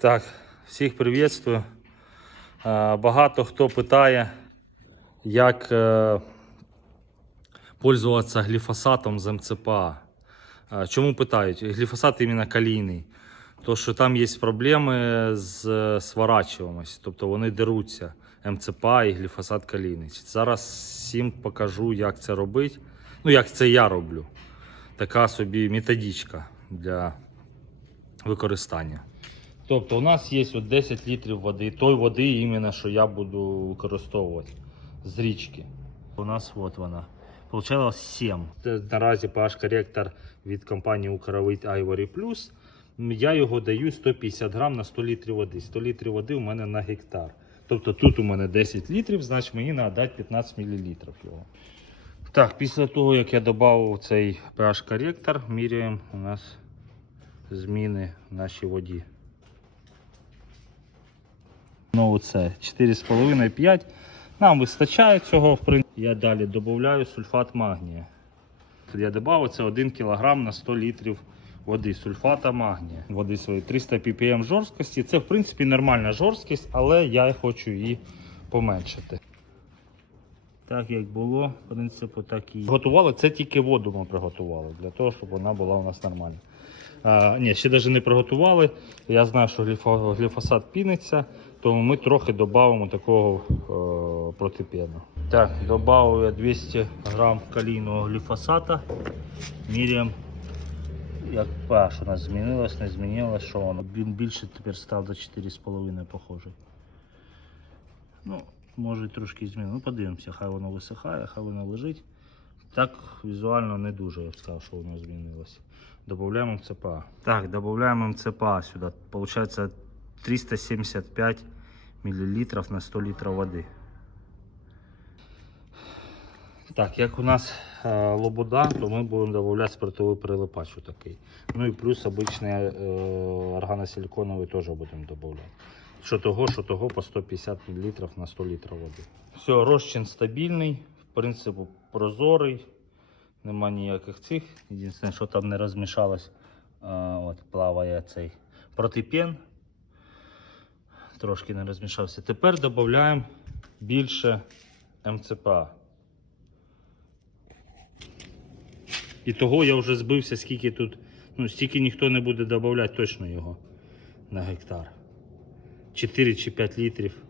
Так, всіх привітствую. Е, Багато хто питає, як е, пользуватися гліфосатом з МЦПА. Е, Чому питають? Гліфосат іменно калійний. То, що там є проблеми з е, тобто вони деруться. МЦПА і гліфосат калійний. Зараз всім покажу, як це робити. Ну, як це я роблю. Така собі методичка для використання. Тобто у нас є от 10 літрів води, той води, іменно, що я буду використовувати з річки. У нас от вона. Получалось 7. Це Наразі pH коректор від компанії Укровит Ivory Plus. Я його даю 150 грам на 100 літрів води. 100 літрів води у мене на гектар. Тобто тут у мене 10 літрів, значить мені треба дати 15 мл його. Так, після того, як я додав цей pH коректор, міряємо у нас зміни в нашій воді. Ну, це 4,5-5. Нам вистачає цього. Я далі додаю сульфат магнія. Я додав це 1 кг на 100 літрів води, сульфата магнія. Води свої 300 ppm жорсткості. Це в принципі нормальна жорсткість, але я хочу її поменшити. Так як було, в принципі, так і готували. Це тільки воду ми приготували для того, щоб вона була у нас нормальна. Ні, ще навіть не приготували. Я знаю, що гліфосат піниться, тому ми трохи додамо такого е, протипену. Так, додав я 200 грам калійного гліфосата. Міряємо, як pH у нас змінилось, не змінилось, що воно. Він більше тепер став до 4,5 похожий. Ну, може трошки змінило. Ну, подивимося, хай воно висихає, хай воно лежить. Так візуально не дуже, я б сказав, що воно змінилося. Добавляємо МЦПА. Так, додаємо МЦПА сюди. Получається 375 мл на 100 літрів води. Так, як у нас е, лобода, то ми будемо додавати спиртовий прилипач такий. Ну і плюс обичний е, органосиликоновий теж будемо додавати. Що того, що того по 150 мл на 100 літрів води. Все, розчин стабільний, в принципі, прозорий. Нема ніяких цих. Єдине, що там не розмішалось, от, плаває цей протипен. Трошки не розмішався. Тепер додаємо більше МЦПА. І того я вже збився, скільки тут. Ну, стільки ніхто не буде додавати точно його на гектар. 4 чи 5 літрів.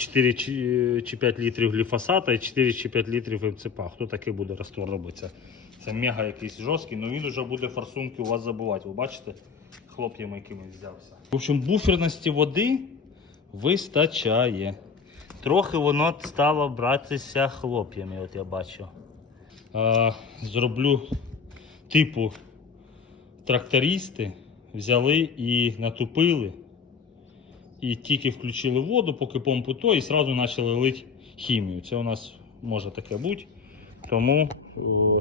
Е, 4 чи чи 5 літрів гліфосата і 4 чи 5 літрів МЦПА. Хто такий буде раствор робиться? Це мега якийсь жорсткий, але він вже буде форсунки у вас забувати. Ви бачите, хлоп'ями якимись взявся. В общем, буферності води вистачає. Трохи воно стало братися хлоп'ями, от я бачу. Е, зроблю типу трактористи взяли і натупили. І тільки включили воду, поки помпу то, і одразу почали лити хімію. Це у нас може таке бути. Тому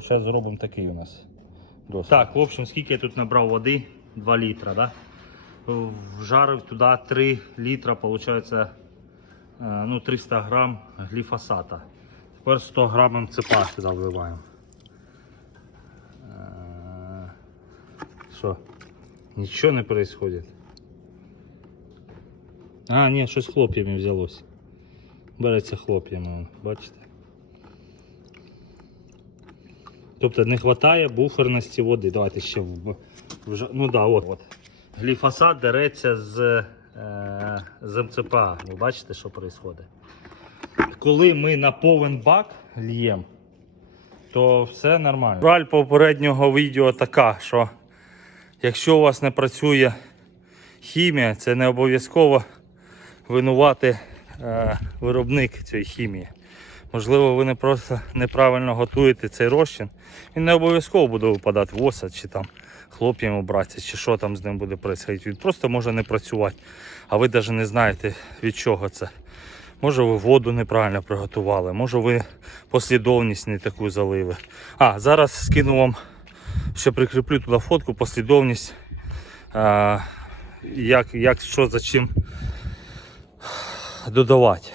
зараз зробимо такий у нас досвід. Так, в общем, скільки я тут набрав води? 2 літра, да? Вжарив туди 3 літра, виходить, ну, 300 грам гліфосата. Тепер 100 грам МЦПА сюди вливаємо. Е, Що? Нічого не відбувається. А, ні, щось хлоп'ями взялось. Береться хлоп'ями, бачите? Тобто не вистачає буферності води. Давайте ще в, в ну да, от, от. Гліфосат дереться з, е, з МЦПА. Ви бачите, що відбувається? Коли ми на повен бак л'ємо, то все нормально. Раль попереднього відео така, що якщо у вас не працює хімія, це не обов'язково винувати е, виробник цієї хімії. Можливо, ви не просто неправильно готуєте цей розчин. Він не обов'язково буде випадати в осад, чи там хлоп'ям братися, чи що там з ним буде відбуватися. Він просто може не працювати, а ви навіть не знаєте від чого це. Може ви воду неправильно приготували, може ви послідовність не таку залили. А, зараз скину вам, ще прикріплю туди фотку, послідовність, а, як, як що за чим додавати.